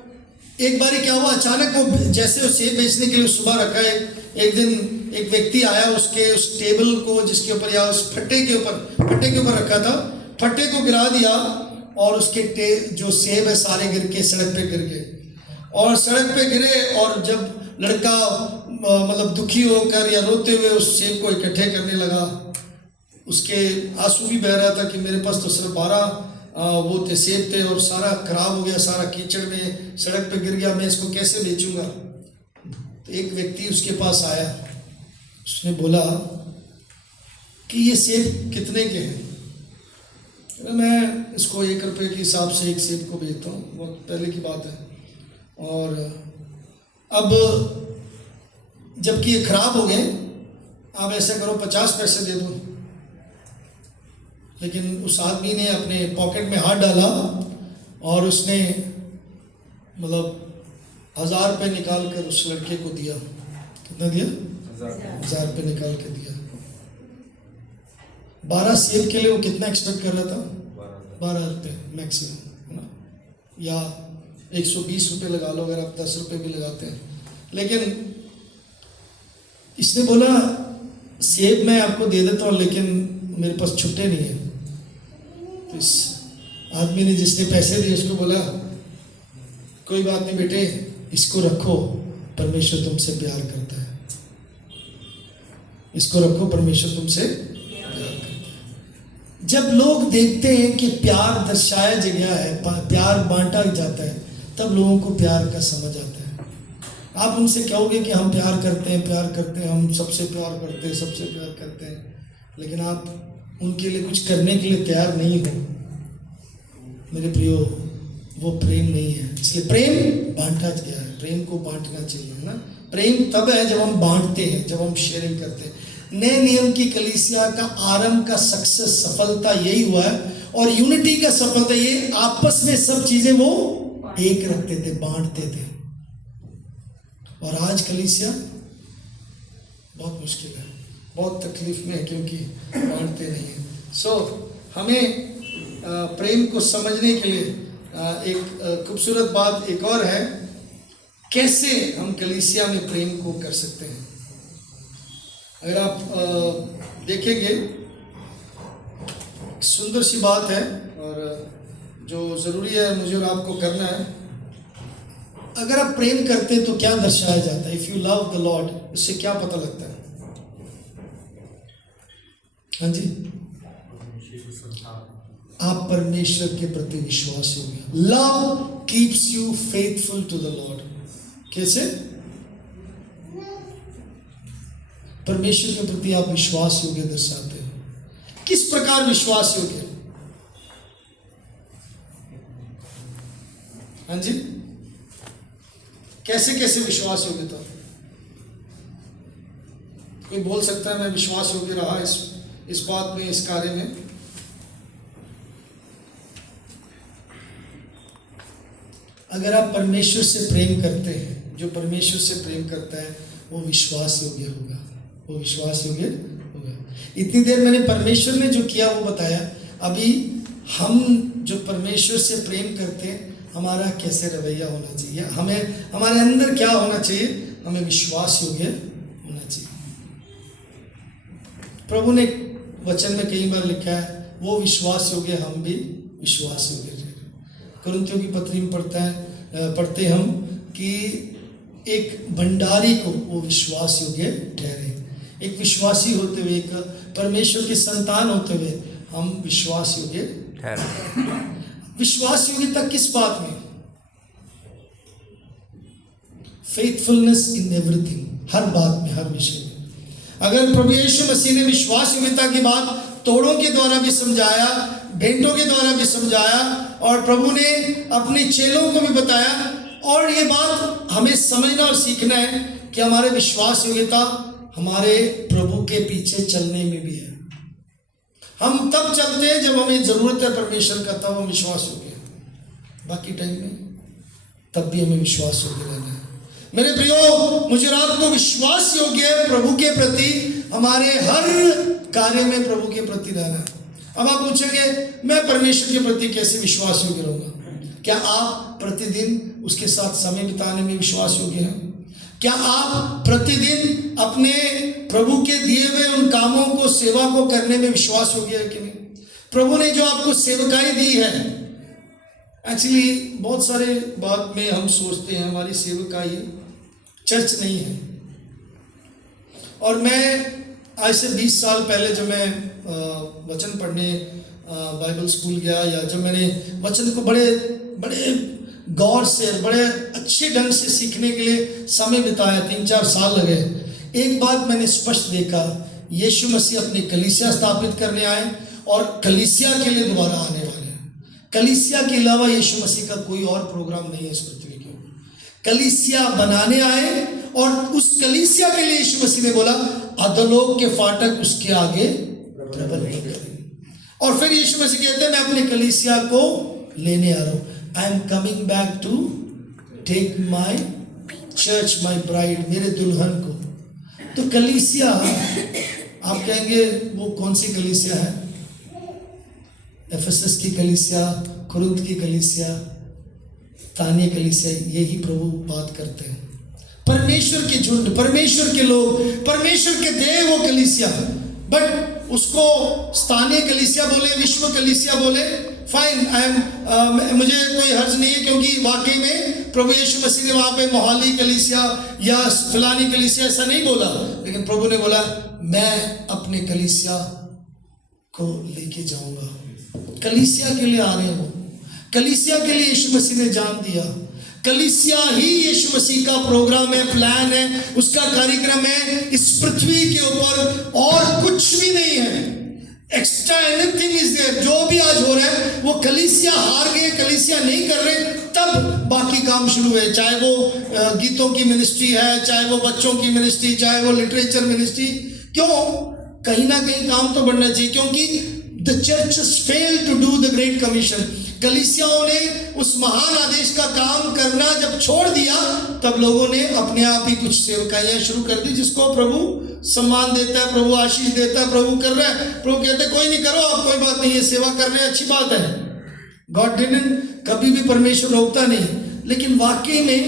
एक बार क्या हुआ, अचानक वो जैसे वो सेब बेचने के लिए सुबह रखा है, एक दिन एक व्यक्ति आया, उसके उस टेबल को जिसके ऊपर, या उस फट्टे के ऊपर रखा था, फट्टे को गिरा दिया, और उसके जो सेब है सारे गिर के सड़क पे गिर गए। और सड़क पे गिरे, और जब लड़का मतलब दुखी होकर या रोते हुए उस सेब को इकट्ठे करने लगा, उसके आंसू भी बह रहा था कि मेरे पास तो सिर्फ 12 वो थे सेब थे, और सारा खराब हो गया, सारा कीचड़ में सड़क पे गिर गया, मैं इसको कैसे बेचूंगा। तो एक व्यक्ति उसके पास आया, उसने बोला कि ये सेब कितने के हैं? मैं इसको 1 रुपये के हिसाब से एक सेब को बेचता हूँ, बहुत पहले की बात है। और अब जबकि ये खराब हो गए, आप ऐसा करो 50 पैसे दे दो। लेकिन उस आदमी ने अपने पॉकेट में हाथ डाला, और उसने मतलब 1000 रुपये निकाल कर उस लड़के को दिया। कितना दिया? 1000 रुपये निकाल के दिया। 12 सेब के लिए वो कितना एक्सपेक्ट कर रहा था? 12 रुपये मैक्सिमम, है ना, या 120 रुपये लगा लो अगर आप 10 रुपये भी लगाते हैं। लेकिन इसने बोला सेब मैं आपको दे देता हूँ, लेकिन मेरे पास छुट्टे नहीं है। तो इस आदमी ने, जिसने पैसे दिए, उसको बोला कोई बात नहीं बेटे, इसको रखो, परमेश्वर तुमसे प्यार करता है। इसको रखो, परमेश्वर तुमसे प्यार करता है। जब लोग देखते हैं कि प्यार दर्शाया गया है, प्यार बांटा जाता है, तब लोगों को प्यार का समझ आता है। आप उनसे कहोगे कि हम प्यार करते हैं, हम सबसे प्यार करते हैं, लेकिन आप उनके लिए कुछ करने के लिए तैयार नहीं हो, मेरे प्रियो, वो प्रेम नहीं है। इसलिए प्रेम बांटा गया है, प्रेम को बांटना चाहिए, है ना। प्रेम तब है जब हम बांटते हैं, जब हम शेयरिंग करते हैं। नए नियम की कलीसिया का आरंभ का सक्सेस, सफलता यही हुआ है। और यूनिटी का सफलता ये आपस में सब चीजें वो एक रखते थे, बांटते थे। और आज कलीसिया बहुत मुश्किल है, बहुत तकलीफ में है, क्योंकि बांटते नहीं है। हमें प्रेम को समझने के लिए एक खूबसूरत बात एक और है, कैसे हम कलीसिया में प्रेम को कर सकते हैं। अगर आप देखेंगे, सुंदर सी बात है और जो ज़रूरी है मुझे और आपको करना है। अगर आप प्रेम करते हैं तो क्या दर्शाया जाता है? If you love the Lord, उससे क्या पता लगता है? हाँ जी, आप परमेश्वर के प्रति विश्वास योग्य। Love keeps you faithful to the Lord. कैसे? परमेश्वर के प्रति आप विश्वास योग्य दर्शाते हो। किस प्रकार विश्वास योग्य? हाँ जी, कैसे कैसे विश्वास योग्य था? कोई बोल सकता है मैं विश्वास योग्य रहा इस बात में, इस कार्य में? अगर आप परमेश्वर से प्रेम करते हैं, जो परमेश्वर से प्रेम करता है वो विश्वास योग्य होगा, वो विश्वास योग्य होगा। इतनी देर मैंने परमेश्वर ने जो किया वो बताया। अभी हम जो परमेश्वर से प्रेम करते हैं, हमारा कैसे रवैया होना चाहिए, हमें हमारे अंदर क्या होना चाहिए? हमें विश्वास योग्य होना चाहिए। प्रभु ने वचन में कई बार लिखा है, वो विश्वास योग्य हम भी विश्वास योग्य। कुरिन्थियों की पत्री में पढ़ते हम कि एक भंडारी को वो विश्वास योग्य ठहरे। एक विश्वासी होते हुए, एक परमेश्वर के संतान होते हुए हम विश्वास योग्य ठहरे। विश्वास योग्यता किस बात में? फेथफुलनेस इन एवरीथिंग, हर बात में, हर विषय में। अगर प्रभु यीशु मसीह ने विश्वास योग्यता की बात तोड़ों के द्वारा भी समझाया, भेंटों के द्वारा भी समझाया, और प्रभु ने अपने चेलों को भी बताया। और ये बात हमें समझना और सीखना है कि हमारे विश्वास योग्यता हमारे प्रभु के पीछे चलने में भी है। हम तब चलते हैं जब हमें जरूरत है परमेश्वर का, तब हम विश्वास योग्य हैं। बाकी टाइम में तब भी हमें विश्वास योग्य रहना है। मेरे प्रियो, मुझे और आपको विश्वास योग्य प्रभु के प्रति, हमारे हर कार्य में प्रभु के प्रति रहना है। अब आप पूछेंगे, मैं परमेश्वर के प्रति कैसे विश्वास योग्य रहूंगा? क्या आप प्रतिदिन उसके साथ समय बिताने में विश्वास योग्य हैं? क्या आप प्रतिदिन अपने प्रभु के दिए हुए उन कामों को, सेवा को करने में विश्वास योग्य है कि नहीं? प्रभु ने जो आपको सेवकाई दी है, एक्चुअली बहुत सारे बात में हम सोचते हैं हमारी सेवकाई चर्च नहीं है। और मैं आज से 20 साल पहले जब मैं वचन पढ़ने बाइबल स्कूल गया, या जब मैंने वचन को बड़े बड़े गौर से, बड़े अच्छे ढंग से सीखने के लिए समय बिताया, 3-4 साल लगे, एक बात मैंने स्पष्ट देखा, यीशु मसीह अपनी कलीसिया स्थापित करने आए और कलीसिया के लिए दोबारा आने वाले हैं। कलीसिया के अलावा यीशु मसीह का कोई और प्रोग्राम नहीं है इस पृथ्वी के ऊपर। कलीसिया बनाने आए और उस कलीसिया के लिए यीशु मसीह ने बोला, अधोलोक के फाटक उसके आगे प्रबल नहीं करेंगे। और फिर यीशु मसीह कहते हैं, मैं अपने कलीसिया को लेने आ रहा हूं। I am coming back to take my church, my bride, मेरे दुल्हन को। तो कलीसिया, आप कहेंगे वो कौन सी कलीसिया है? एफेसस की कलीसिया, कुरिन्थ की कलीसिया, तानिया कलीसिया, यही प्रभु बात करते हैं। परमेश्वर के झुंड, परमेश्वर के लोग, परमेश्वर के दे वो कलीसिया। बट उसको स्थानीय कलीसिया बोले, विश्व कलीसिया बोले, फाइन, मुझे कोई हर्ज नहीं है, क्योंकि वाकई में प्रभु यीशु मसीह ने वहां पे मोहाली कलीसिया या फलानी कलीसिया ऐसा नहीं बोला, लेकिन प्रभु ने बोला, मैं अपने कलीसिया को लेके जाऊंगा। कलीसिया के लिए आ रहे हो, कलीसिया के लिए यीशु मसीह ने जान दिया। कलीसिया ही यीशु मसीह का प्रोग्राम है, प्लान है, उसका कार्यक्रम है इस पृथ्वी के ऊपर, और कुछ भी नहीं है। Extra anything is there. जो भी आज हो रहा है वो कलीसिया हार गए, कलीसिया नहीं कर रहे, तब बाकी काम शुरू है। चाहे वो गीतों की मिनिस्ट्री है, चाहे वो बच्चों की मिनिस्ट्री, चाहे वो लिटरेचर मिनिस्ट्री। क्यों? कहीं ना कहीं काम तो बढ़ना चाहिए, क्योंकि the churches failed to do the great commission. कलीसियाओं ने उस महान आदेश का काम करना जब छोड़ दिया, तब लोगों ने अपने आप ही कुछ सेवकाइयां शुरू कर दी, जिसको प्रभु सम्मान देता है, प्रभु आशीष देता है, प्रभु कर रहा है, प्रभु कहते कोई नहीं करो आप, कोई बात नहीं, ये सेवा करने अच्छी बात है। गॉड डिडंट, कभी भी परमेश्वर रोकता नहीं, लेकिन वाकई में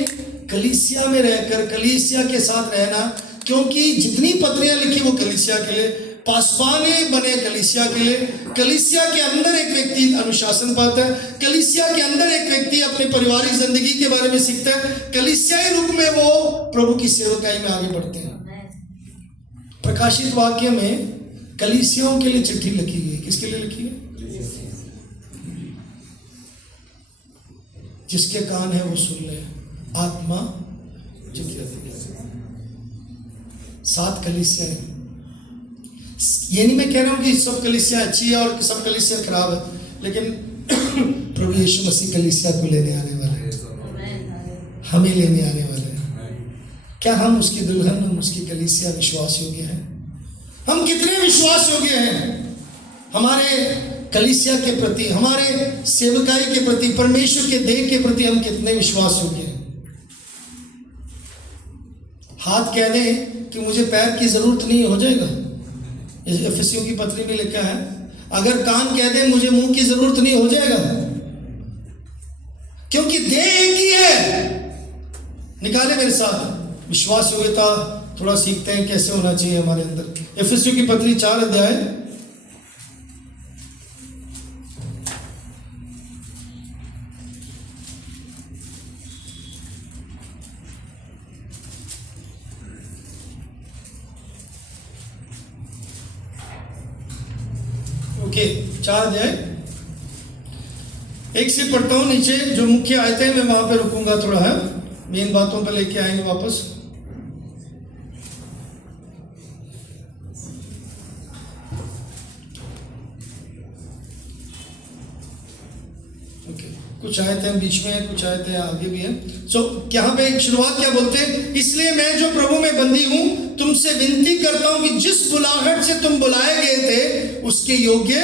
कलीसिया में रहकर कलीसिया के साथ रहना, क्योंकि जितनी पत्रियां लिखी वो कलीसिया के लिए, पासवाने बने कलीसिया के लिए, कलीसिया के अंदर एक व्यक्ति अनुशासन पाता है, कलीसिया के अंदर एक व्यक्ति अपने पारिवारिक जिंदगी के बारे में सीखता है, कलीसियाई रूप में वो प्रभु की सेवकाई में आगे बढ़ते हैं। प्रकाशित वाक्य में कलीसियाओं के लिए चिट्ठी लिखी गई, किसके लिए लिखी है? जिसके कान है वो सुन ले, आत्मा चिट्ठी लिखी है। 7 कलीसिया है। ये नहीं मैं कह रहा हूं कि सब कलीसिया अच्छी है और सब कलीसिया खराब है, लेकिन प्रभु यीशु मसीह कलीसिया को लेने आने वाले हैं, हमें लेने आने वाले हैं। क्या हम उसकी दुल्हन, हम उसकी कलीसिया विश्वास योग्य हैं? हम कितने विश्वास योग्य हैं हमारे कलीसिया के प्रति, हमारे सेवकाई के प्रति, परमेश्वर के देह के प्रति हम कितने विश्वास योग्य हैं? हाथ कह दे कि मुझे पैर की जरूरत नहीं, हो जाएगा। एफएसियों की पत्री में लिखा है, अगर कान कह दे मुझे मुंह की जरूरत नहीं, हो जाएगा, क्योंकि देह एक ही है। निकाले मेरे साथ विश्वास योग्यता, थोड़ा सीखते हैं कैसे होना चाहिए हमारे अंदर। एफएसियों की पत्री 4 अध्याय, ओके 4 अध्याय 1 से पढ़ता हूं। नीचे जो मुख्य आयतें हैं मैं वहां पे रुकूंगा, थोड़ा है मेन बातों पे लेके आएंगे वापस। ओके, कुछ आयतें बीच में हैं, कुछ आयतें आगे भी हैं। सो यहाँ पे एक शुरुआत क्या बोलते हैं, इसलिए मैं जो प्रभु में बंदी हूं तुमसे विनती करता हूं कि जिस बुलाहट से तुम बुलाए गए थे उसके योग्य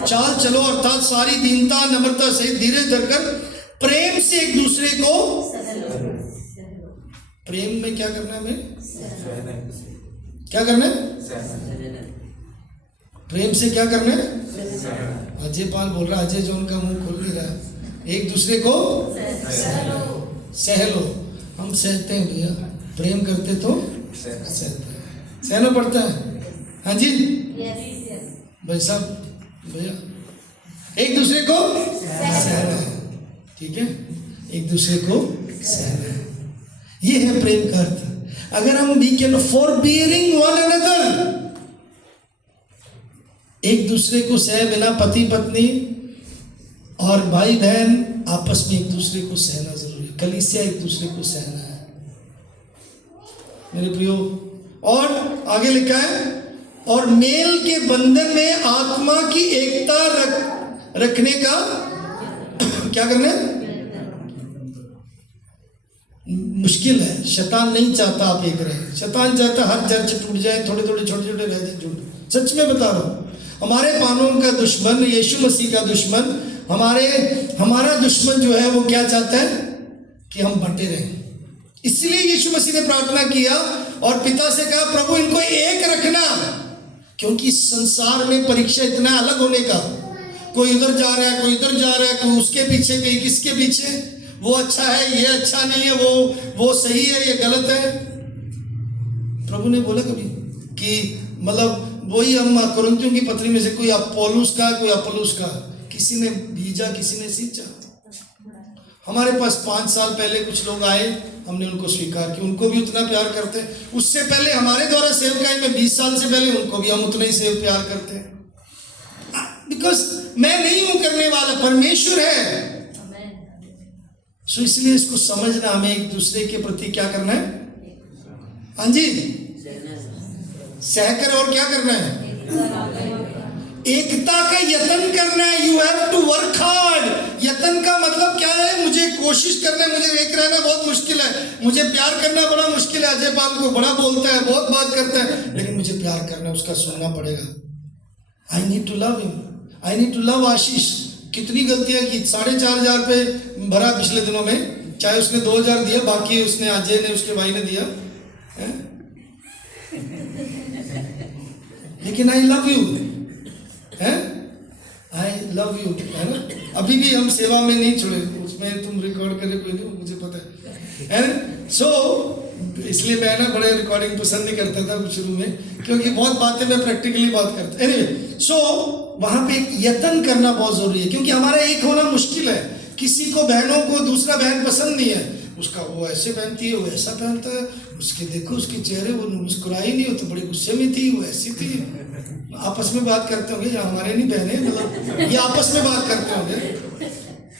चाल चलो, अर्थात सारी दीनता नम्रता से धीरे धरकर प्रेम से एक दूसरे को, प्रेम में क्या करना है हमें, क्या करना है, प्रेम से क्या करना है। अजय पाल बोल रहा, अजय जो उनका मुंह खोल नहीं रहा, एक दूसरे को सह लो। हम सहते हैं भैया, प्रेम करते तो सहते हैं, सहना पड़ता है। हाँ जी भाई साहब, भैया एक दूसरे को सहना है, ठीक है, एक दूसरे को सहना है, ये है प्रेम का अर्थ। अगर हम वी कैन फॉरबियरिंग वन अनदर, एक दूसरे को सह बिना, पति पत्नी और भाई बहन आपस में एक दूसरे को सहना जरूरी है। कलीसिया एक दूसरे को सहना है मेरे प्रियो। और आगे लिखा है, और मेल के बंधन में आत्मा की एकता रखने का क्या करना है, मुश्किल है। शैतान नहीं चाहता आप एक रहे, शैतान चाहता हर चर्च टूट जाए, थोड़े थोड़े छोटे छोटे रह जाए। सच में बता रहा हूं, हमारे पानों का दुश्मन, यीशु मसीह का दुश्मन, हमारा दुश्मन जो है वो क्या चाहता है कि हम बंटे रहें। इसलिए यीशु मसीह ने प्रार्थना किया और पिता से कहा, प्रभु इनको एक रखना, क्योंकि संसार में परीक्षा इतना अलग होने का, कोई उधर जा रहा है, कोई इधर जा रहा है, कोई उसके पीछे, कोई किसके पीछे, वो अच्छा है, ये अच्छा नहीं है, वो सही है, ये गलत है। प्रभु ने बोला कभी कि मतलब वही हम कुरिन्थियों की पत्री में से कोई पौलुस का, कोई अपोलोस का, किसी ने बीजा किसी ने सींचा। हमारे पास 5 साल पहले कुछ लोग आए, हमने उनको स्वीकार किया, उनको भी उतना प्यार करते हैं। उससे पहले हमारे द्वारा सेवकाई में 20 साल से पहले उनको भी हम उतना ही सेव प्यार करते हैं, बिकॉज मैं नहीं हूं करने वाला, परमेश्वर है। सो इसलिए इसको समझना, हमें एक दूसरे के प्रति क्या करना है, हाँ जी, सहकर और क्या करना है, एकता का यत्न करना है। You have to work hard. यत्न का मतलब क्या है, मुझे कोशिश करना है, मुझे एक रहना बहुत मुश्किल है, मुझे प्यार करना बड़ा मुश्किल है। अजय पाल को बड़ा बोलता है, बहुत बात करता है, लेकिन मुझे प्यार करना, उसका सुनना पड़ेगा। I need to love him. I need to love Ashish. कितनी गलतियां की, 4,500 पे भरा पिछले दिनों में, चाहे उसने 2,000 दिया, बाकी उसने अजय ने उसके भाई ने दिया है? लेकिन आई लव यू है, आई लव यू है ना। अभी भी हम सेवा में नहीं छोड़े, उसमें तुम रिकॉर्ड करे कोई नहीं, मुझे पता है ना। सो इसलिए मैं ना बड़े रिकॉर्डिंग पसंद नहीं करता था शुरू में, क्योंकि बहुत बातें मैं प्रैक्टिकली बात करता। एनीवे, सो वहां पे एक यत्न करना बहुत जरूरी है, क्योंकि हमारा एक होना मुश्किल है। किसी को, बहनों को दूसरा बहन पसंद नहीं है, उसका वो ऐसे पहनती है, वो ऐसा पहनता है, उसके देखो उसके चेहरे, वो मुस्कुराई नहीं, वो तो बड़े गुस्से में थी, वो ऐसी थी। आपस में बात करते होंगे, या हमारे नहीं बहने, मतलब ये आपस में बात करते होंगे।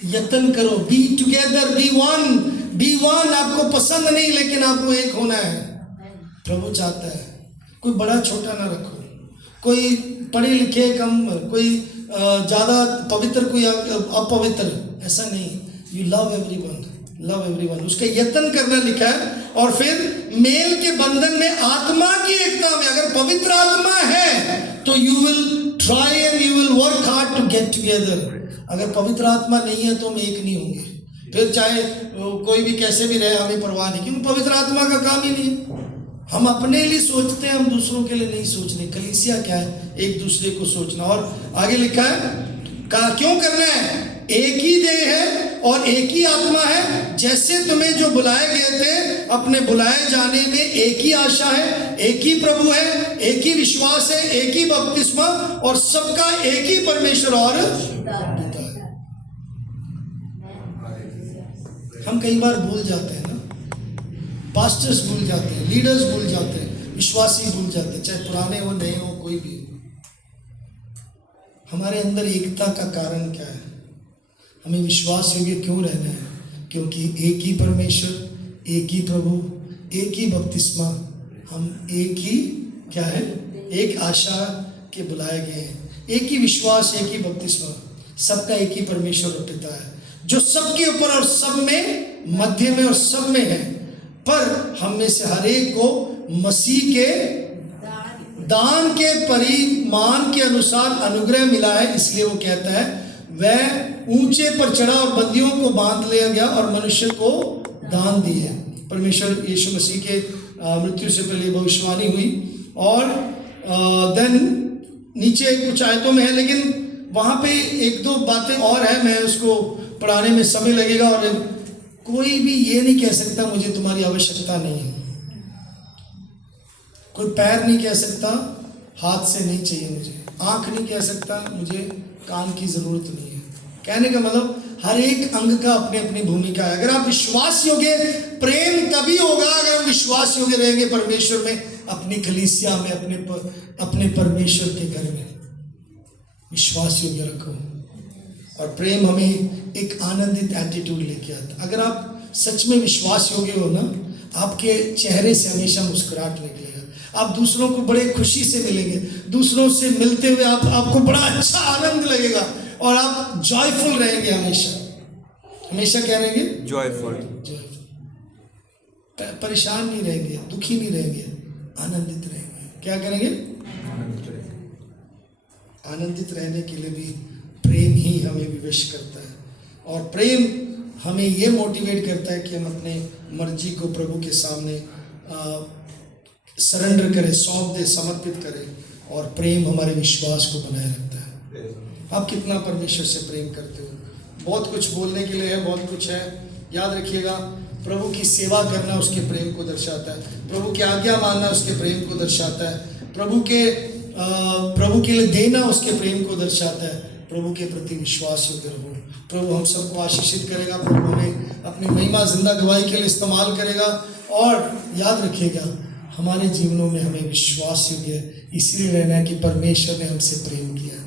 यत्न करो, be together, be one, be one. आपको पसंद नहीं, लेकिन आपको एक होना है। प्रभु चाहता है कोई बड़ा छोटा ना रखो, कोई पढ़े लिखे कम, कोई ज्यादा पवित्र, कोई अपवित्र, ऐसा नहीं। You love everyone, love everyone, उसका यत्न करना लिखा है। और फिर मेल के बंधन में, आत्मा की एकता में, अगर पवित्र आत्मा है तो you will try and you will work hard to get together. अगर पवित्र आत्मा नहीं है तो हम एक नहीं होंगे। फिर चाहे कोई भी कैसे भी रहे, हमें परवाह नहीं, क्योंकि पवित्र आत्मा का काम ही नहीं। हम अपने लिए सोचते हैं, हम दूसरों के लिए नहीं सोचने। कलीसिया क्या है? एक दूसरे को सोचना। और आगे लिखा है क्यों करना है? एक ही देह है और एक ही आत्मा है, जैसे तुम्हें जो बुलाए गए थे अपने बुलाए जाने में एक ही आशा है, एक ही प्रभु है, एक ही विश्वास है, एक ही बपतिस्मा, और सबका एक ही परमेश्वर और पिता है। हम कई बार भूल जाते हैं ना, पास्टर्स भूल जाते हैं, लीडर्स भूल जाते हैं, विश्वासी भूल जाते हैं, चाहे पुराने हो नए हो कोई भी। हमारे अंदर एकता का कारण क्या है? हमें विश्वास योग्य क्यों रहना है? क्योंकि एक ही परमेश्वर, एक ही प्रभु, एक ही बपतिस्मा, हम एक ही क्या है? एक आशा के बुलाए गए हैं, एक ही विश्वास, एक ही बपतिस्मा, सबका एक ही परमेश्वर और पिता है, जो सबके ऊपर और सब में, मध्य में और सब में है। पर हम में से हर एक को मसीह के दान के परिमाण के अनुसार अनुग्रह मिला है। इसलिए वो कहता है वह ऊंचे पर चढ़ा और बंदियों को बांध लिया गया और मनुष्य को दान दिए। परमेश्वर यीशु मसीह के मृत्यु से पहले भविष्यवाणी हुई। और देन नीचे कुछ आयतों में है, लेकिन वहाँ पे एक दो बातें और है, मैं उसको पढ़ाने में समय लगेगा। और कोई भी ये नहीं कह सकता मुझे तुम्हारी आवश्यकता नहीं है। कोई पैर नहीं कह सकता हाथ से नहीं चाहिए मुझे, आंख नहीं कह सकता मुझे कान की जरूरत नहीं है। कहने का मतलब हर एक अंग का अपनी अपनी भूमिका है। अगर आप विश्वास योग्य, प्रेम तभी होगा अगर हम विश्वास योग्य रहेंगे परमेश्वर में, अपनी कलीसिया में, अपने परमेश्वर के घर में। विश्वास योग्य रखो। और प्रेम हमें एक आनंदित एटीट्यूड लेके आता। अगर आप सच में विश्वास योग्य हो ना, आपके चेहरे से हमेशा मुस्कुराहट निकलेगा, आप दूसरों को बड़े खुशी से मिलेंगे, दूसरों से मिलते हुए आपको बड़ा अच्छा आनंद लगेगा और आप जॉयफुल रहेंगे। हमेशा क्या रहेंगे? जॉयफुल। परेशान नहीं रहेंगे, दुखी नहीं रहेंगे, आनंदित रहेंगे। क्या करेंगे? आनंदित रहने के लिए भी प्रेम ही हमें विवश करता है। और प्रेम हमें ये मोटिवेट करता है कि हम अपने मर्जी को प्रभु के सामने सरेंडर करें, सौंप दे, समर्पित करें। और प्रेम हमारे विश्वास को बनाए रखता है। आप कितना परमेश्वर से प्रेम करते हो? बहुत कुछ बोलने के लिए है, बहुत कुछ है। याद रखिएगा, प्रभु की सेवा करना उसके प्रेम को दर्शाता है, प्रभु की आज्ञा मानना उसके प्रेम को दर्शाता है, प्रभु के लिए देना उसके प्रेम को दर्शाता है। प्रभु के प्रति विश्वास योग्य रहो। प्रभु हम सबको आशीषित करेगा। प्रभु हमें अपनी महिमा जिंदा गवाही के लिए इस्तेमाल करेगा। और याद रखिएगा, हमारे जीवनों में हमें विश्वास योग्य इसलिए रहना है कि परमेश्वर ने हमसे प्रेम किया।